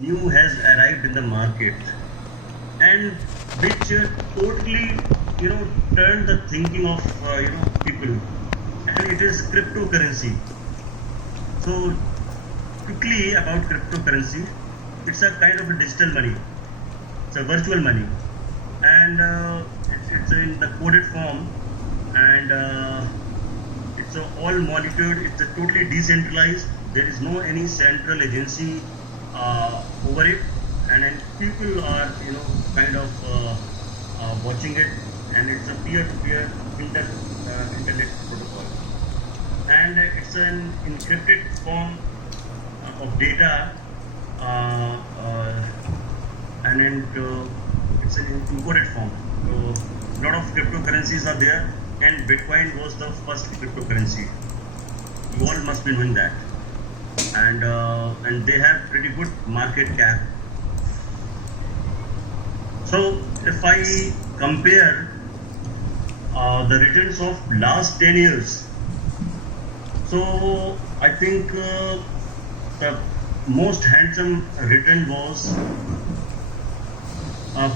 new has arrived in the market, and which totally turned the thinking of people, and it is cryptocurrency. So quickly about cryptocurrency, it's a kind of a digital money, it's a virtual money, and it's in the coded form, and it's all monitored. It's a totally decentralized. There is no any central agency over it, and then people are kind of watching it, and it's a peer-to-peer internet protocol, and it's an encrypted form of data, uh, uh, and then it's an encoded form. So a lot of cryptocurrencies are there, and Bitcoin was the first cryptocurrency. You all must be knowing that, and they have pretty good market cap. So if I compare the returns of last 10 years, so I think the most handsome return was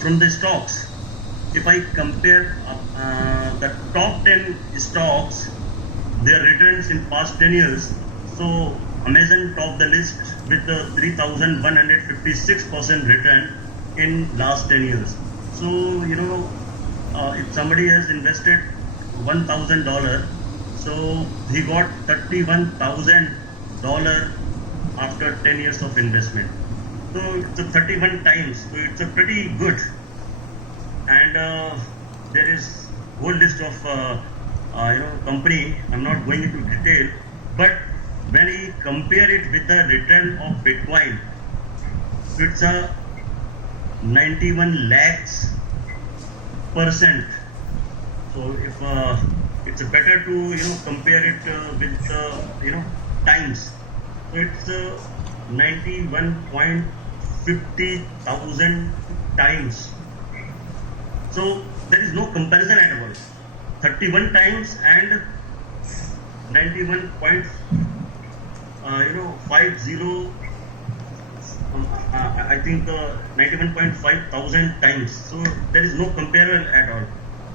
from the stocks. If I compare the top 10 stocks, their returns in past 10 years, so Amazon topped the list with the 3,156% return in last 10 years. So if somebody has invested $1,000, so he got $31,000 after 10 years of investment. So it's a 31 times. So it's a pretty good. And there is whole list of company. I'm not going into detail, but when you compare it with the return of Bitcoin, it's a 91 lakhs %. So if it's better to compare it with times. So it's 91.50 thousand times. So there is no comparison at all. 31 times and 91.50. I think 91.5 thousand times. So there is no comparison at all.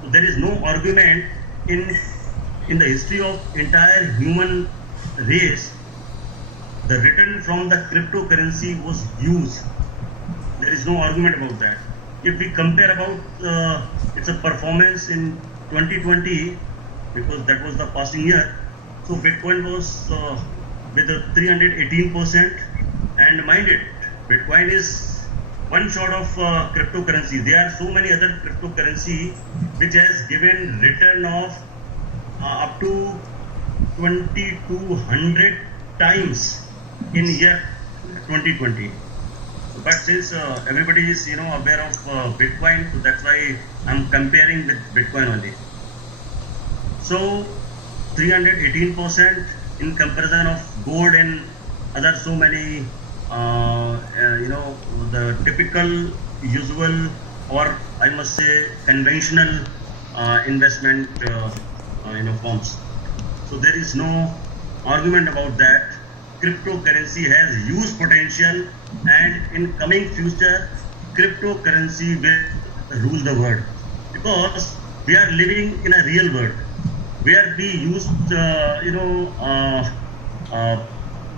So there is no argument in the history of entire human race. The return from the cryptocurrency was huge. There is no argument about that. If we compare about its a performance in 2020, because that was the passing year, so Bitcoin was with a 318%, and mind it, Bitcoin is one sort of cryptocurrency. There are so many other cryptocurrency which has given return of up to 2200 times in year 2020. But since everybody is aware of Bitcoin, so that's why I'm comparing with Bitcoin only. So 318% in comparison of gold and other so many the typical, usual, or I must say conventional investment forms. So there is no argument about that. Cryptocurrency has huge potential, and in coming future, cryptocurrency will rule the world, because we are living in a real world where we use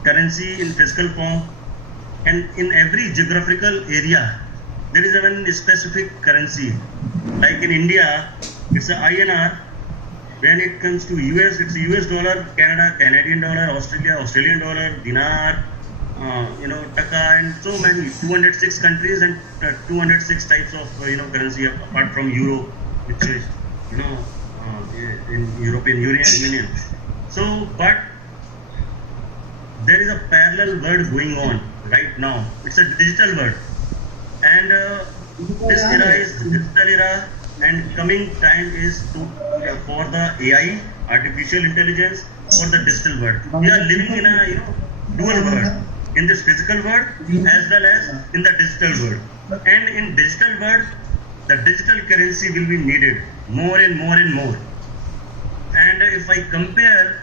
currency in physical form, and in every geographical area there is even a specific currency. Like in India, it's a INR. When it comes to US, it's US dollar, Canada, Canadian dollar, Australia, Australian dollar, dinar, taka, and so many 206 countries and 206 types of currency apart from euro, which is in European Union. So, but there is a parallel world going on right now. It's a digital world, and this era is digital era, and coming time is for the AI, artificial intelligence, or the digital world. We are living in a dual world, in this physical world as well as in the digital world. And in digital world, the digital currency will be needed more and more and more. And if I compare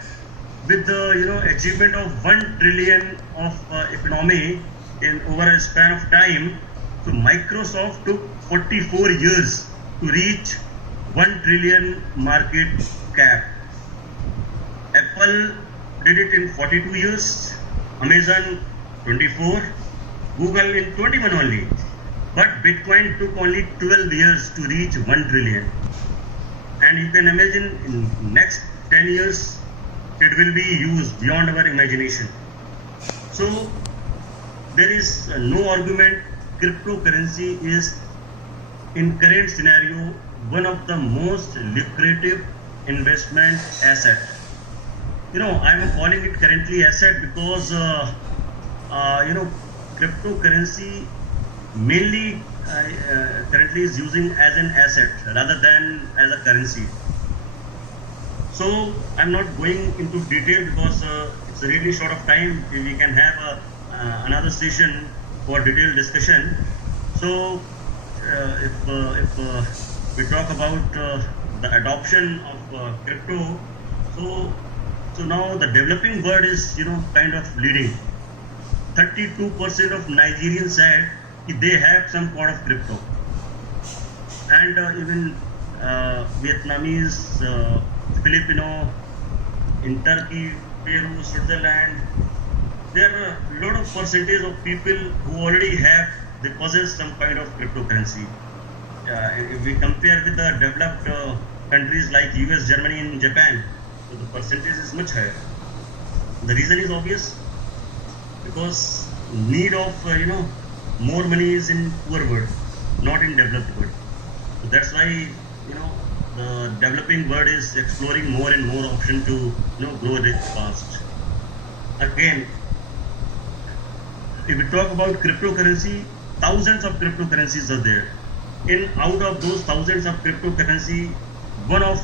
with the achievement of 1 trillion of economy in over a span of time. So Microsoft took 44 years to reach 1 trillion market cap. Apple did it in 42 years, Amazon 24, Google in 21 only. But Bitcoin took only 12 years to reach 1 trillion. And you can imagine in next 10 years, it will be used beyond our imagination. So there is no argument. Cryptocurrency is in current scenario one of the most lucrative investment asset. I am calling it currently asset because cryptocurrency mainly currently is using as an asset rather than as a currency. So I'm not going into detail because it's really short of time. We can have another session for detailed discussion. So if we talk about the adoption of crypto, so now the developing world is kind of leading. 32% of Nigerians said they have some kind of crypto, and even Vietnamese, Filipino, in Turkey, Peru, Switzerland, there are a lot of percentage of people who already they possess some kind of cryptocurrency. If we compare with the developed countries like US, Germany, and Japan, so the percentage is much higher. The reason is obvious, because need of more money is in poor world, not in developed world. So that's why the developing world is exploring more and more option to grow it fast. Again, if we talk about cryptocurrency, thousands of cryptocurrencies are there. Out of those thousands of cryptocurrency, one of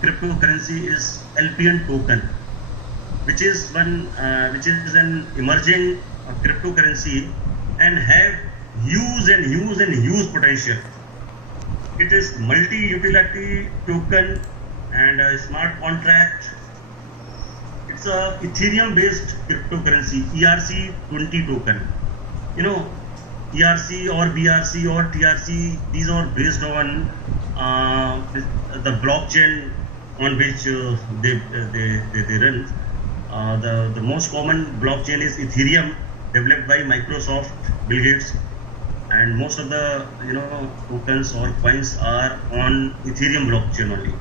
cryptocurrency is LPN token, which is an emerging cryptocurrency and have huge potential. It is multi-utility token and a smart contract. It's a Ethereum-based cryptocurrency, ERC20 token. ERC or BRC or TRC, these are based on the blockchain on which they run. The most common blockchain is Ethereum, developed by Microsoft, Bill Gates, and most of the tokens or coins are on Ethereum blockchain only.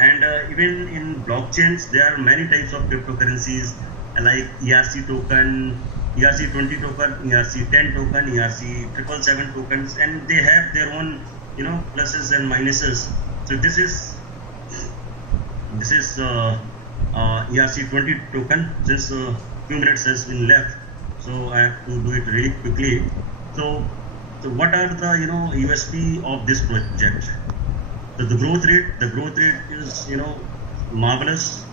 And even in blockchains, there are many types of cryptocurrencies like ERC token, ERC20 token, ERC10 token, ERC777 tokens, and they have their own pluses and minuses. So this is ERC20 token. Since a few minutes has been left, so I have to do it really quickly. So what are the USP of this project? So the growth rate is marvelous.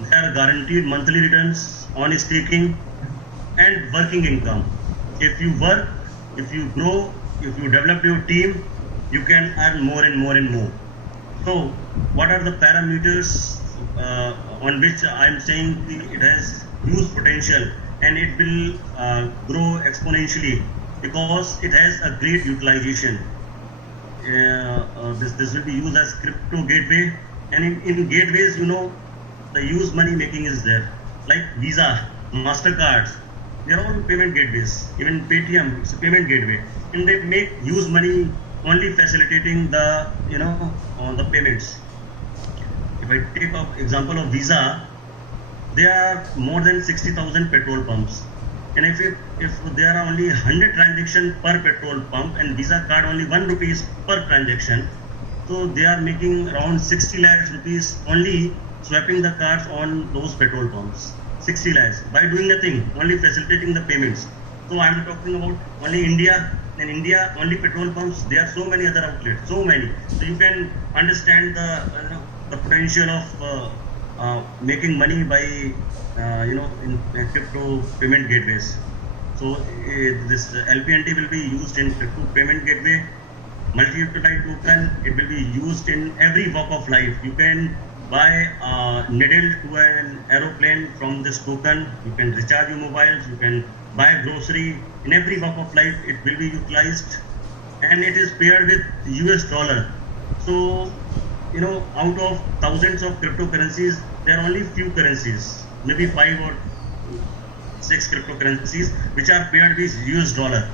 There are guaranteed monthly returns on staking and working income. If you work, if you grow, if you develop your team, you can earn more and more and more. So what are the parameters on which I am saying it has huge potential and it will grow exponentially because it has a great utilization. This will be used as crypto gateway, and in gateways, the use money making is there, like Visa, Mastercards. They are all payment gateways. Even Paytm, it's a payment gateway, and they make use money only facilitating the the payments. If I take an example of Visa, there are more than 60,000 petrol pumps, and if there are only 100 transactions per petrol pump and Visa card only 1 rupees per transaction, so they are making around 60 lakhs rupees only swapping the cards on those petrol pumps. 60 lakhs by doing nothing, only facilitating the payments. So I am talking about only India. In India, only petrol pumps. There are so many other outlets, so many. So you can understand the potential of making money by in crypto payment gateways. So this LPNT will be used in crypto payment gateway. Multi-utility token, it will be used in every walk of life. You can buy needle to an aeroplane from this token. You can recharge your mobiles. You can buy grocery. In every walk of life, it will be utilized, and it is paired with US dollar. So, out of thousands of cryptocurrencies, there are only few currencies, maybe 5 or 6 cryptocurrencies, which are paired with US dollar,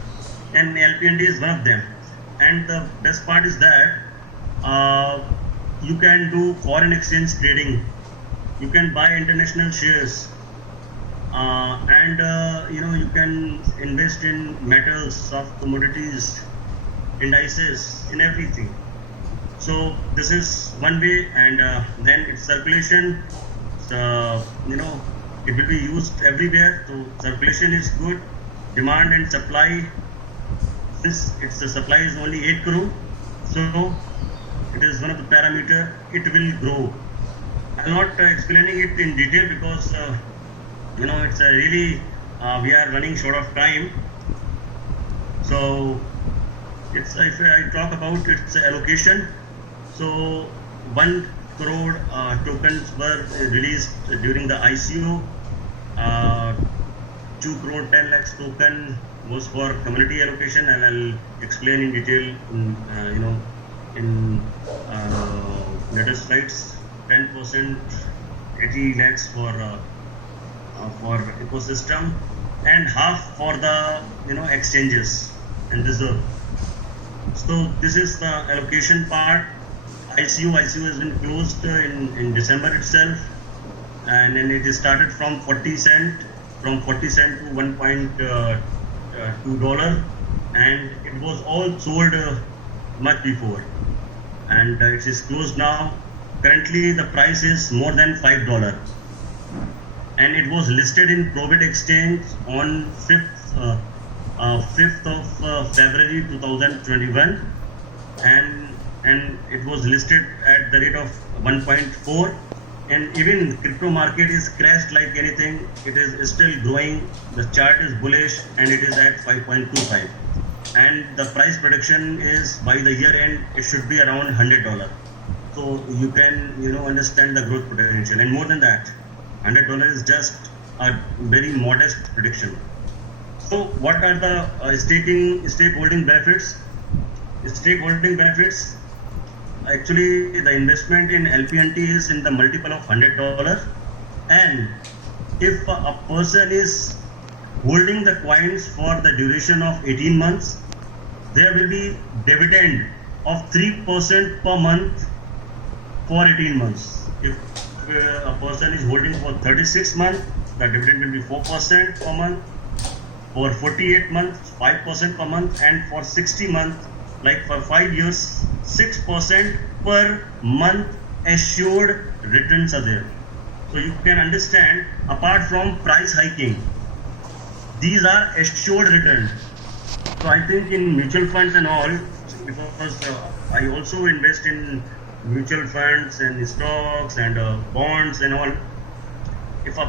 and LPND is one of them. And the best part is that you can do foreign exchange trading. You can buy international shares, and you can invest in metals, soft commodities, indices, in everything. So this is one way, and then its circulation. It will be used everywhere. So circulation is good. Demand and supply. Since the supply is only 8 crore, so it is one of the parameter. It will grow. I'm not explaining it in detail because it's a really we are running short of time. So if I talk about its allocation, so 1 crore tokens were released during the ICO. 2 crore 10 lakhs token was for community allocation, and I'll explain in detail in later slides. 10%, 80 lakhs for ecosystem, and half for the exchanges and reserve. So this is the allocation part. ICO has been closed in December itself, and then it is started from 40 cent to $1.2, and it was all sold much before, and it is closed now. Currently the price is more than $5, and it was listed in Probit Exchange on 5th of February 2021, and it was listed at the rate of 1.4, and even crypto market is crashed like anything. It is still growing. The chart is bullish, and it is at 5.25, and the price prediction is by the year end it should be around $100. So you can understand the growth potential, and more than that, $100 is just a very modest prediction. So what are the stakeholding benefits? Stakeholding benefits. Actually, the investment in LPNT is in the multiple of $100, and if a person is holding the coins for the duration of 18 months, there will be dividend of 3% per month for 18 months. If a person is holding for 36 months, the dividend will be 4% per month. For 48 months, 5% per month, and for 60 months, like for 5 years, 6% per month assured returns are there. So you can understand, apart from price hiking, these are assured returns. So I think in mutual funds and all, because I also invest in mutual funds and stocks and bonds and all. If a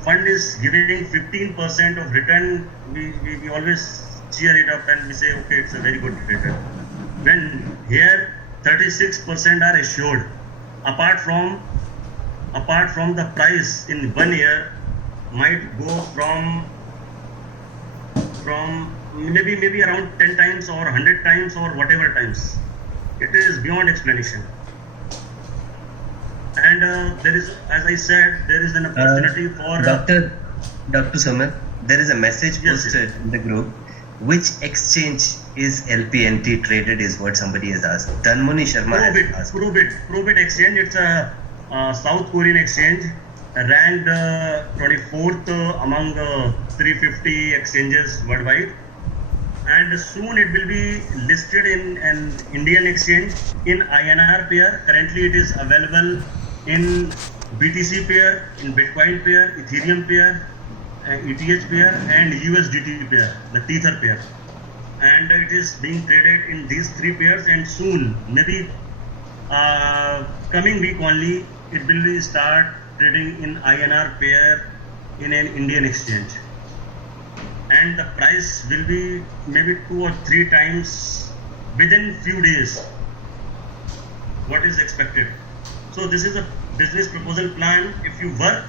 fund is giving 15% of return, we always cheer it up and we say, okay, it's a very good return. When here 36% are assured, apart from the price in 1 year might go from maybe around 10 times or 100 times or whatever times. It is beyond explanation. And there is, as I said, there is an opportunity for Dr. Sumit, there is a message posted in the group. Which exchange is LPNT traded is what somebody has asked. Dhanmuni Sharma has asked. Probit Exchange. It's a South Korean exchange, ranked 24th among 350 exchanges worldwide. And soon it will be listed in an Indian exchange in INR pair. Currently it is available in BTC pair, in Bitcoin pair, Ethereum pair, ETH pair, and USDT pair, the Tether pair. And it is being traded in these 3 pairs, and soon, maybe coming week only, it will be start trading in INR pair in an Indian exchange. And the price will be maybe 2 or 3 times within few days what is expected. So this is a business proposal plan. If you work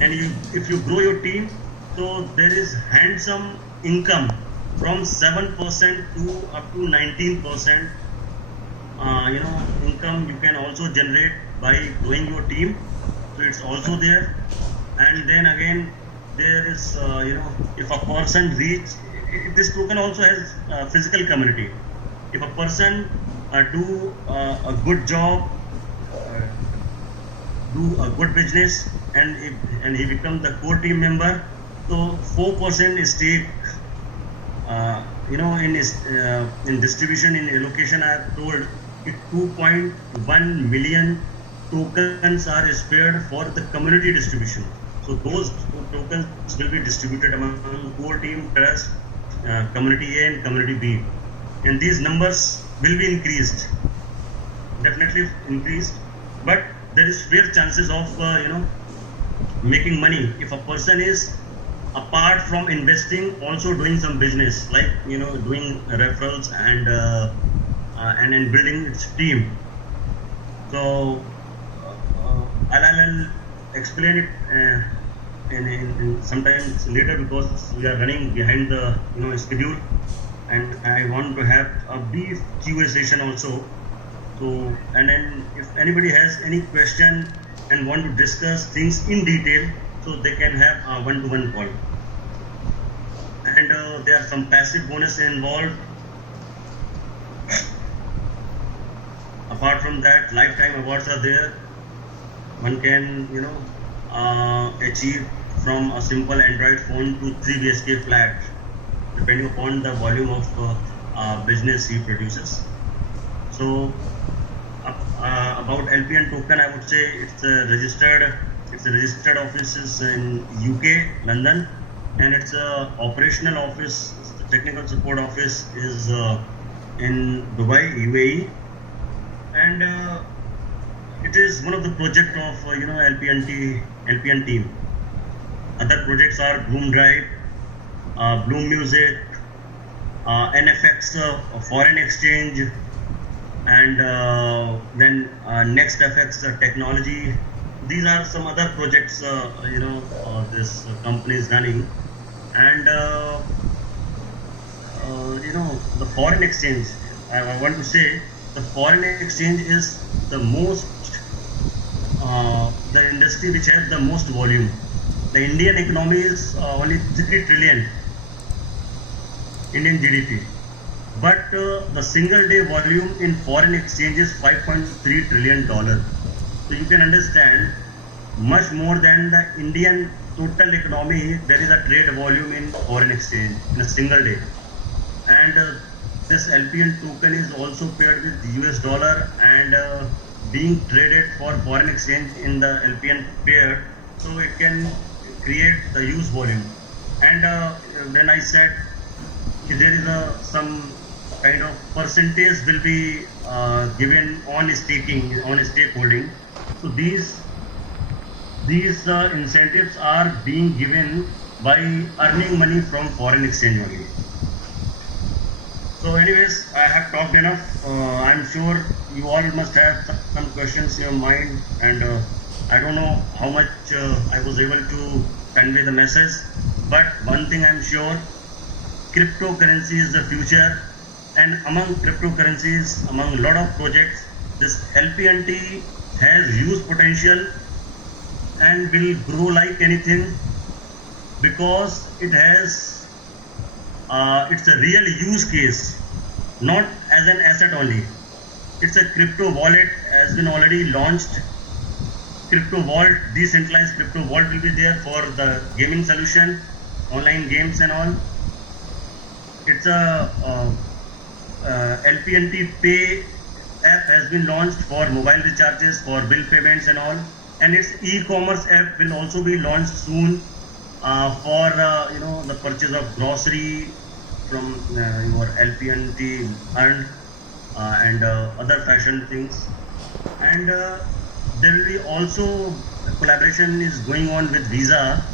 and if you grow your team, so there is handsome income from 7% to up to 19%. Income you can also generate by growing your team. So it's also there. And then again, there is if a person this token also has physical community. If a person do a good job, do a good business, and he becomes the core team member, so 4% is stake. In distribution, in allocation, I have told it 2.1 million tokens are spared for the community distribution. So those tokens will be distributed among core team, trust, community A and community B, and these numbers will be increased, definitely increased. But there is fair chances of making money if a person is, apart from investing, also doing some business, like doing referrals and then building its team. So I'll explain it in sometimes later, because we are running behind the schedule, and I want to have a brief QA session also. So, and then if anybody has any question and want to discuss things in detail, so they can have a one-to-one call. And there are some passive bonus involved. Apart from that, lifetime awards are there. One can achieve from a simple Android phone to 3 BHK flat, depending upon the volume of business he produces. So about LPN token, I would say it's a registered offices in UK, London, and it's a operational office. The technical support office is in Dubai, UAE, and it is one of the project of LPN team. Other projects are Bloom Drive, Bloom Music, NFX foreign exchange, and then NextFX technology. These are some other projects this company is running. And the foreign exchange, I want to say the foreign exchange is the most the industry which has the most volume. The Indian economy is only 3 trillion Indian GDP, but the single day volume in foreign exchange is $5.3 trillion. So you can understand, much more than the Indian total economy, there is a trade volume in foreign exchange in a single day. And this LPN token is also paired with US dollar and being traded for foreign exchange in the LPN pair, so it can create the use volume. And when I said there is some kind of percentage will be given on staking, on stakeholding, so these incentives are being given by earning money from foreign exchange only. So anyways, I have talked enough. I'm sure you all must have some questions in your mind, and I don't know how much I was able to convey the message, but one thing I'm sure, cryptocurrency is the future, and among cryptocurrencies, among a lot of projects, this LPNT has huge potential and will grow like anything, because it has it's a real use case, not as an asset only. It's a crypto wallet, has been already launched. Crypto vault, decentralized crypto vault will be there for the gaming solution, online games and all. It's a LPNT Pay app has been launched for mobile recharges, for bill payments and all, and its e-commerce app will also be launched soon for the purchase of grocery from your LPNT earned and other fashion things. And there will be also collaboration is going on with Visa.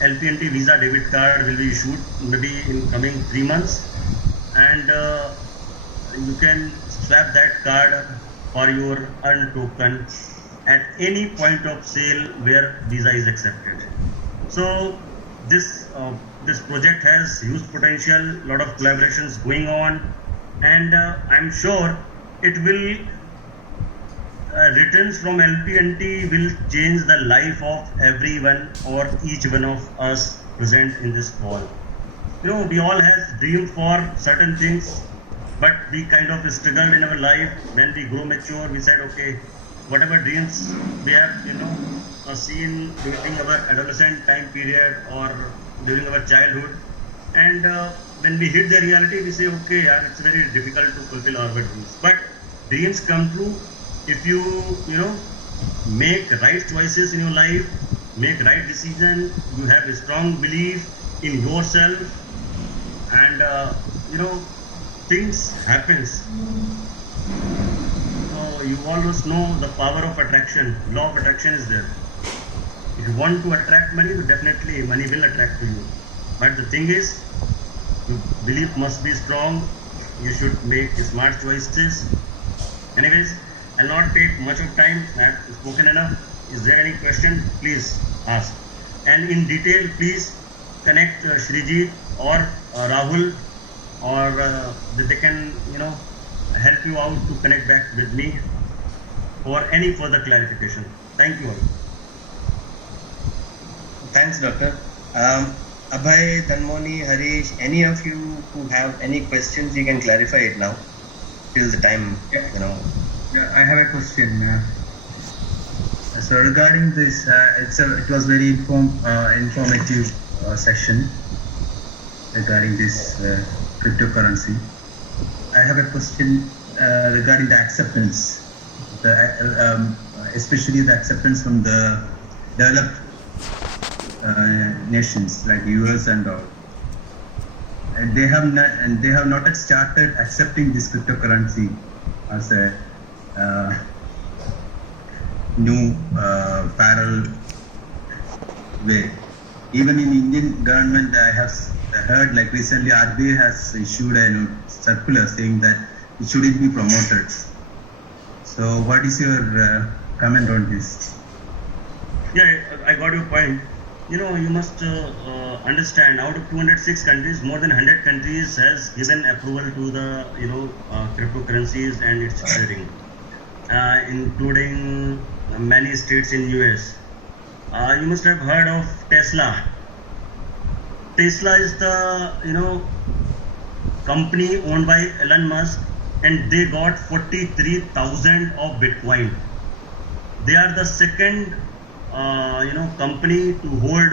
LPNT Visa debit card will be issued maybe in coming 3 months, and you can swap that card for your earned token at any point of sale where Visa is accepted. So this project has huge potential, lot of collaborations going on, and I'm sure it will returns from LPNT will change the life of everyone or each one of us present in this call. We all have dreamed for certain things, but we kind of struggled in our life. When we grow mature, we said, okay, whatever dreams we have, seen during our adolescent time period or during our childhood, and when we hit the reality, we say, okay, yeah, it's very difficult to fulfill our dreams. But dreams come true if you make right choices in your life, make right decision. You have a strong belief in yourself, and things happens. So you always know the power of attraction. Law of attraction is there. If you want to attract money, definitely money will attract to you. But the thing is, your belief must be strong. You should make smart choices. Anyways, I'll not take much of time. I've spoken enough. Is there any question? Please ask. And in detail, please connect Shrijit or Rahul, or they can help you out to connect back with me for any further clarification. Thank you all. Thanks, Doctor. Abhay, Dhanmoni, Harish, any of you who have any questions, you can clarify it now. Till the time, Yeah, I have a question. So regarding this, it was very informative session regarding this cryptocurrency. I have a question regarding the acceptance, especially the acceptance from the developed nations like US and all. And they have not yet started accepting this cryptocurrency as a new parallel way. Even in Indian government, I have heard like recently RBI has issued a circular saying that it shouldn't be promoted. So what is your comment on this? Yeah, I got your point. You must understand, out of 206 countries, more than 100 countries has given approval to the cryptocurrencies and its trading, including many states in US. You must have heard of Tesla. Tesla is the company owned by Elon Musk, and they got 43,000 of Bitcoin. They are the second company to hold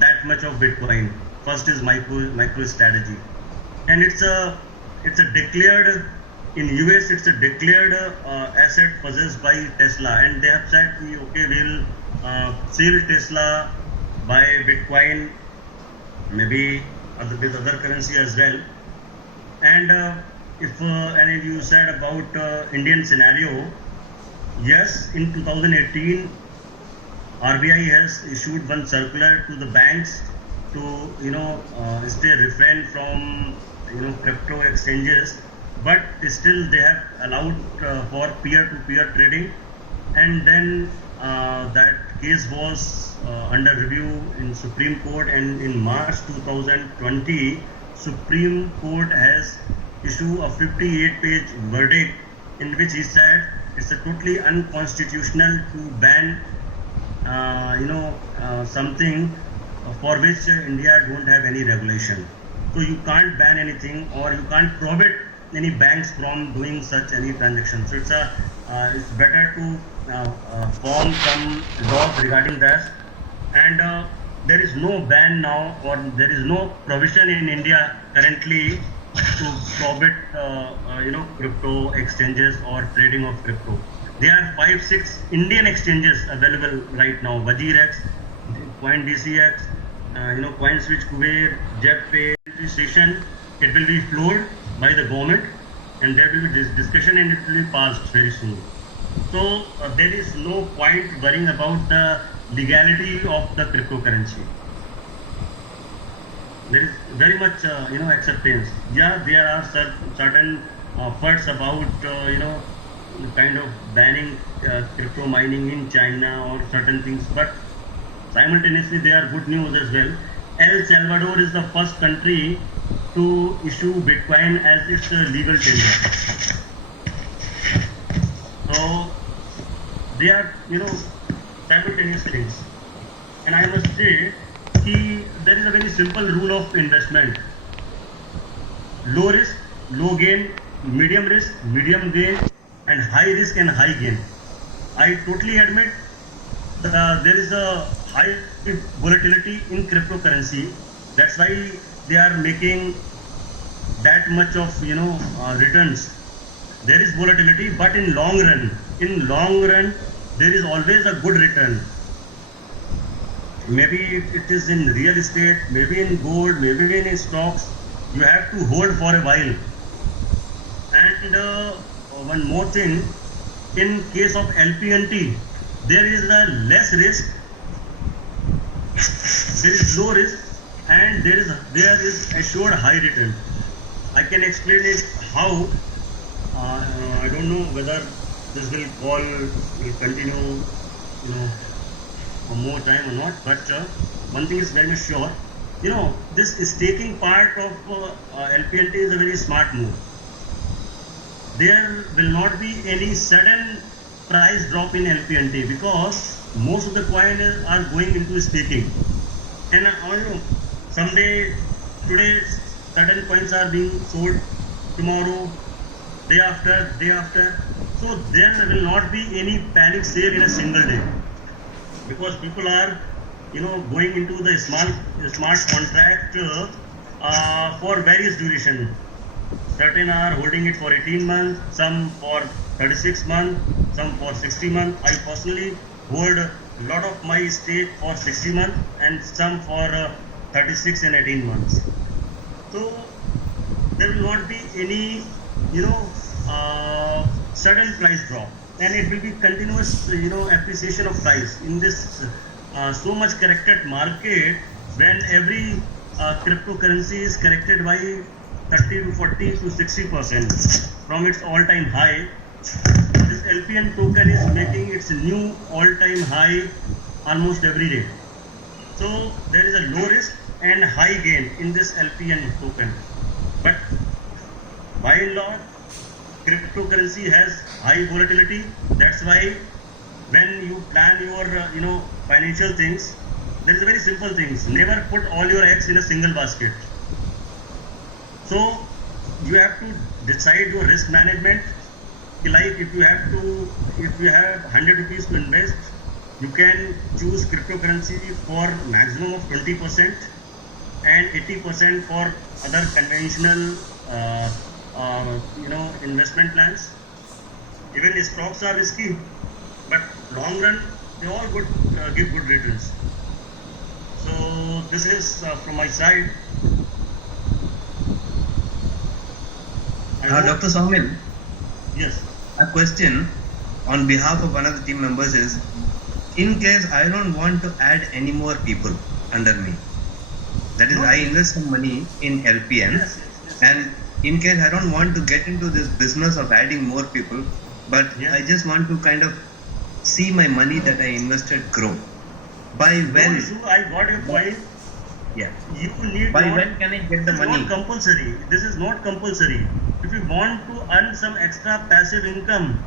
that much of Bitcoin. First is MicroStrategy, and it's a declared in US. It's a declared asset possessed by Tesla, and they have said, okay, we'll sell Tesla, buy Bitcoin, maybe with other currency as well. And if you said about Indian scenario, yes, in 2018. RBI has issued one circular to the banks to stay refrain from crypto exchanges, but still they have allowed for peer-to-peer trading, and then that case was under review in Supreme Court, and in March 2020 Supreme Court has issued a 58-page verdict in which he said it's a totally unconstitutional to ban something for which India don't have any regulation. So you can't ban anything, or you can't prohibit any banks from doing such any transaction. So it's better to form some laws regarding that. And there is no ban now, or there is no provision in India currently to prohibit crypto exchanges or trading of crypto. There are 5-6 Indian exchanges available right now: WajirX, CoinDCX, CoinSwitch, Kuber, JetPay. Registration, it will be floored by the government, and there will be discussion, and it will be passed very soon. So there is no point worrying about the legality of the cryptocurrency. There is very much acceptance. Yeah, there are certain efforts about kind of banning crypto mining in China or certain things, but simultaneously they are good news as well. El Salvador is the first country to issue Bitcoin as its legal tender. So they are, simultaneous things. And I must say, there is a very simple rule of investment: low risk, low gain; medium risk, medium gain; and high risk and high gain. I totally admit there is a high volatility in cryptocurrency. That's why they are making that much of returns. There is volatility, but in long run, there is always a good return. Maybe it is in real estate, maybe in gold, maybe in stocks. You have to hold for a while. And one more thing, in case of LPNT, there is a less risk, there is low risk, and there is assured high return. I can explain it how. I don't know whether this will continue, for more time or not. But one thing is very much sure. This staking part of LPNT is a very smart move. There will not be any sudden price drop in LPNT because most of the coins are going into staking. And today certain coins are being sold, tomorrow, day after. So there will not be any panic sale in a single day because people are, going into the smart contract for various duration. Certain are holding it for 18 months, some for 36 months, some for 60 months. I personally hold a lot of my stake for 60 months and some for 36 and 18 months. So there will not be any, sudden price drop, and it will be continuous, appreciation of price in this so much corrected market. When every cryptocurrency is corrected by 30 to 40 to 60% from its all-time high, this LPN token is making its new all-time high almost every day. So there is a low risk and high gain in this LPN token. But by and large, cryptocurrency has high volatility. That's why when you plan your financial things, there is a very simple things. Never put all your eggs in a single basket. So you have to decide your risk management. Like if you have 100 rupees to invest, you can choose cryptocurrency for maximum of 20% and 80% for other conventional investment plans. Even stocks are risky, but long run they all give good returns. So this is from my side. Dr. Soumil, Yes. a question on behalf of one of the team members is, in case I don't want to add any more people under me, that is, I invest some money in LPN, Yes. and in case I don't want to get into this business of adding more people, but Yes. I just want to kind of see my money that I invested grow. By when? No issue, I got your point. Yeah. You need By not, when can I get the it's money? not compulsory. This is not compulsory. If you want to earn some extra passive income,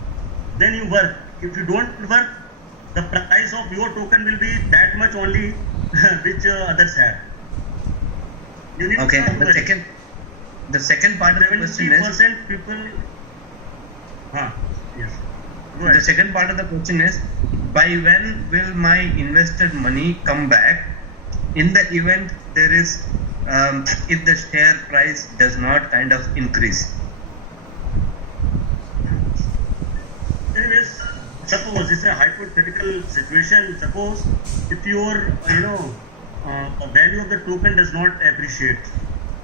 then you work. If you don't work, the price of your token will be that much only which others have. You need Okay. to The second part of the question is, 70% people. Yes. Go the ahead. second part of the question is, by when will my invested money come back in the event there is, if the share price does not kind of increase? Anyways, suppose it's a hypothetical situation. Suppose if your value of the token does not appreciate,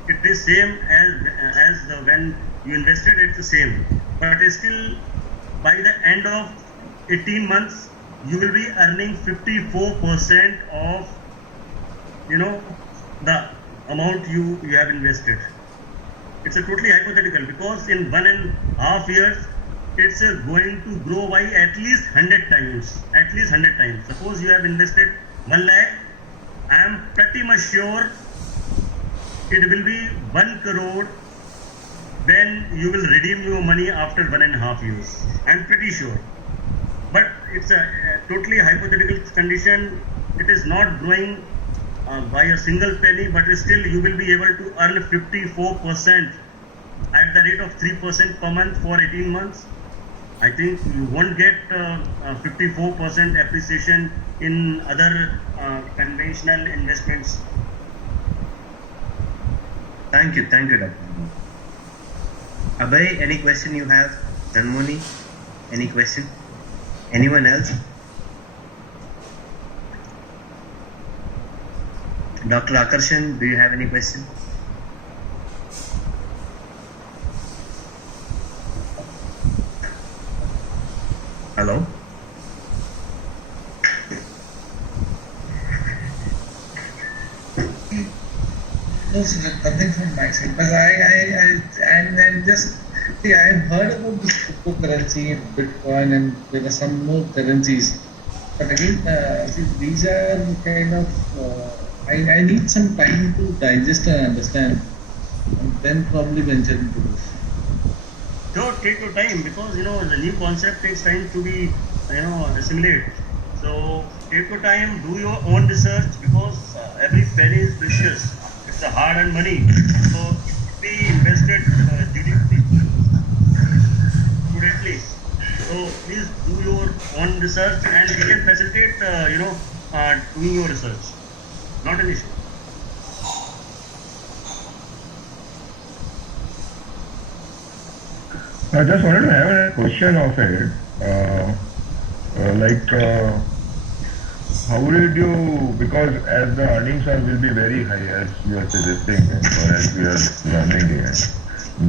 it is same as when you invested. It's the same, but it's still by the end of 18 months you will be earning 54% of the amount you have invested. It's a totally hypothetical because in 1.5 years it's going to grow by at least 100 times. At least 100 times. Suppose you have invested 1 lakh, I am pretty much sure it will be 1 crore when you will redeem your money after 1.5 years. I am pretty sure. But it's a totally hypothetical condition. It is not growing by a single penny, but still you will be able to earn 54% at the rate of 3% per month for 18 months. I think you won't get 54% appreciation in other conventional investments. Thank you, Dr. Abhay, any question you have? Dhanmoni, any question? Anyone else? Dr. Akarshan, do you have any question? Hello? No, sir, nothing from my side. But and just see, I have heard about this cryptocurrency, Bitcoin, and there are some more currencies. But again, see, these are kind of. I need some time to digest and understand, and then probably venture into this. So take your time, because the new concept takes time to be assimilate. So take your time, do your own research, because every penny is precious. It's a hard-earned money, so it should be invested prudently. So please do your own research, and we can facilitate doing your research. Not an issue. I just wanted to have a question of it. How did you, because as the earnings will be very high as you are suggesting or as we are learning here,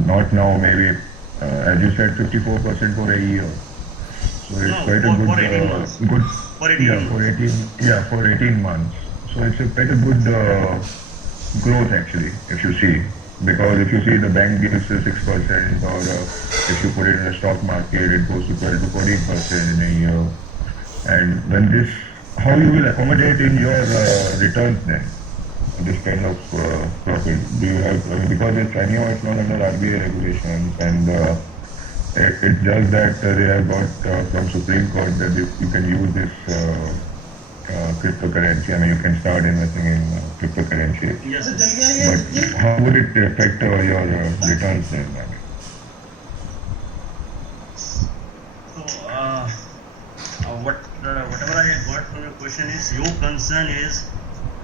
not now, maybe as you said 54% for a year. So it's quite a good, for 18 months. Good, For 18 months. For 18 months. So it's quite a good growth actually, if you see. Because if you see the bank gives 6%, or if you put it in the stock market, it goes to 12 to 14% in a year. And when this, how you will accommodate in your returns then, this kind of profit? Do you have, because it's anyhow it's not under RBI regulations, and it's just that they have got from Supreme Court that you can use this cryptocurrency. I mean, you can start investing in cryptocurrency. Yes. But how would it affect your returns then? I mean? So, whatever I got from your question is, your concern is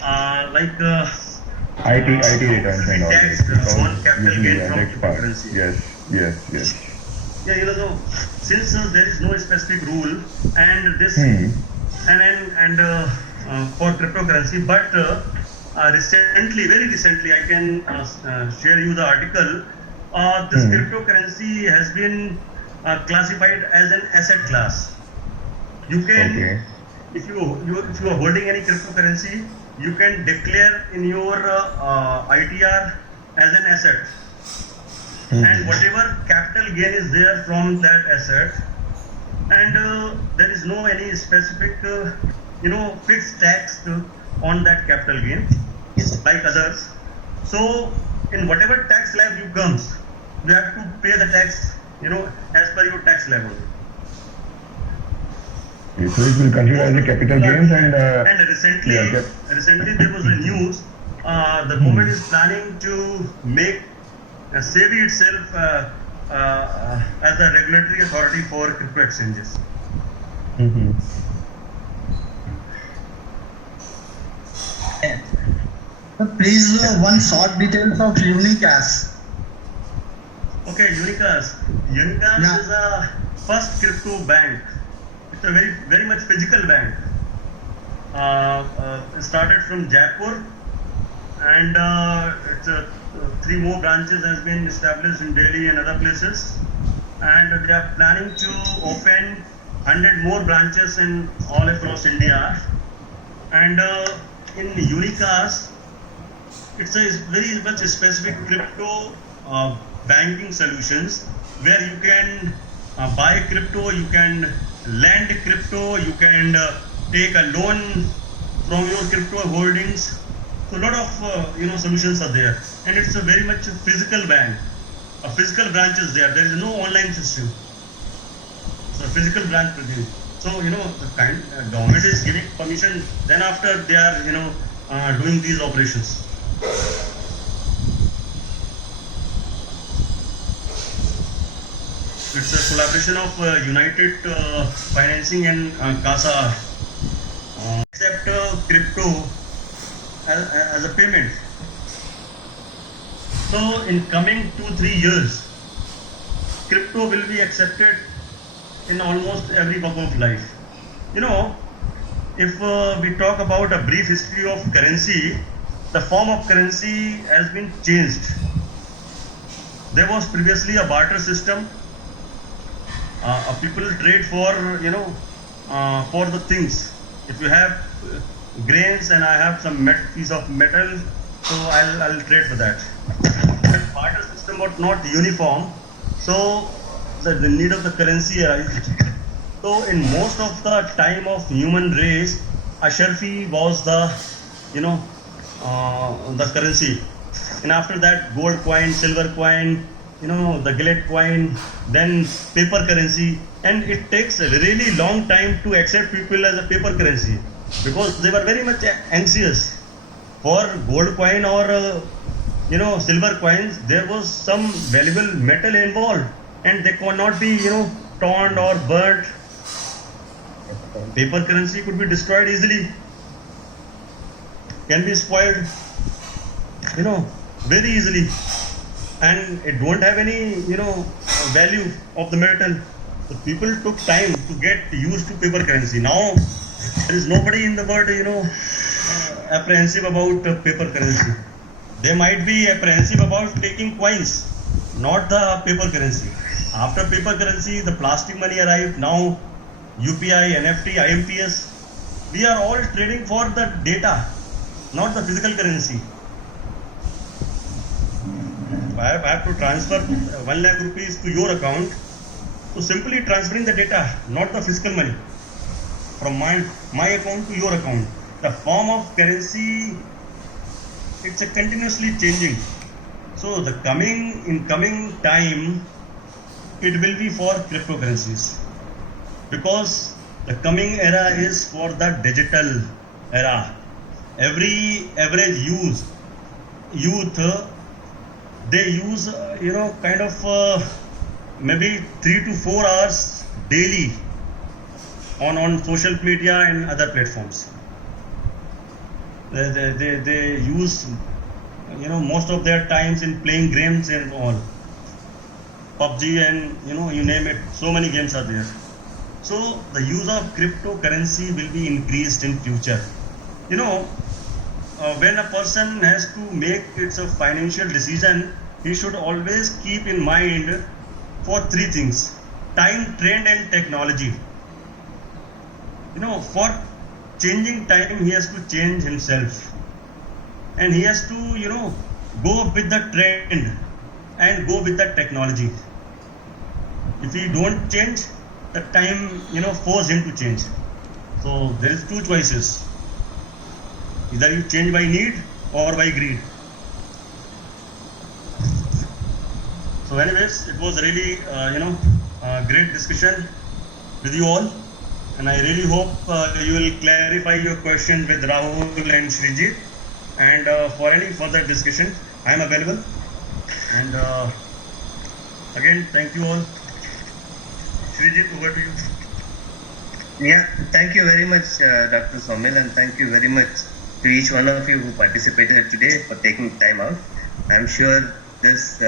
IT returns and all tax this. on capital Usually, gain from that's part. cryptocurrency. Yes. Yeah, since there is no specific rule, and this for cryptocurrency, but very recently, I can share you the article. This cryptocurrency has been classified as an asset class. You can, if you are holding any cryptocurrency, you can declare in your ITR as an asset, and whatever capital gain is there from that asset, and there is no any specific fixed tax on that capital gain like others. So in whatever tax slab you comes, you have to pay the tax as per your tax level. So it will consider as a capital gains, and recently there was a news. The government is planning to make SEBI itself as a regulatory authority for crypto exchanges. Please, one short details of Unicas. Okay, Unicas. Unicas is a first crypto bank. It's a very much physical bank. It started from Jaipur, and it's 3 more branches has been established in Delhi and other places, and they are planning to open 100 more branches in all across India. And in Unicas, it's a very much specific crypto banking solutions where you can buy crypto, you can lend crypto, you can take a loan from your crypto holdings. So a lot of solutions are there, and it's a very much a physical bank. A physical branch is there. There is no online system. So a physical branch produced. So the government is giving permission. Then after they are doing these operations. It's a collaboration of United Financing and CASA. Accept crypto as a payment. So in coming 2-3 years, crypto will be accepted in almost every walk of life. If we talk about a brief history of currency, the form of currency has been changed. There was previously a barter system. People trade for the things. If you have grains and I have some piece of metal, so I'll trade for that. But barter system was not uniform, so the need of the currency arises. So in most of the time of human race, Asharfi was the currency, and after that gold coin, silver coin, the gilt coin, then paper currency, and it takes a really long time to accept people as a paper currency because they were very much anxious for gold coin or silver coins. There was some valuable metal involved, and they could not be torn or burnt. Paper currency could be destroyed easily, can be spoiled very easily, and it don't have any value of the metal. So people took time to get used to paper currency. Now there is nobody in the world apprehensive about paper currency. They might be apprehensive about taking coins, not the paper currency. After paper currency, the plastic money arrived. Now UPI, NFT, IMPS, we are all trading for the data, not the physical currency. I have to transfer 1 lakh rupees to your account, so simply transferring the data, not the physical money, from my account to your account. The form of currency, it's a continuously changing. So the coming time, it will be for cryptocurrencies, because the coming era is for the digital era. Every average youth, they use maybe 3 to 4 hours daily on social media and other platforms. They use most of their times in playing games and all, PUBG and you name it, so many games are there. So the use of cryptocurrency will be increased in future. When a person has to make a financial decision, he should always keep in mind for 3 things: time, trend, and technology. For changing time, he has to change himself, and he has to go with the trend and go with the technology. If he don't change, the time force him to change. So there is 2 choices: either you change by need or by greed. So anyways, it was really great discussion with you all, and I really hope you will clarify your question with Rahul and Srijit, and for any further discussion I am available. And again, thank you all. Srijit, over to you. Yeah, thank you very much, Dr. Somil, and thank you very much to each one of you who participated today for taking time out. I'm sure this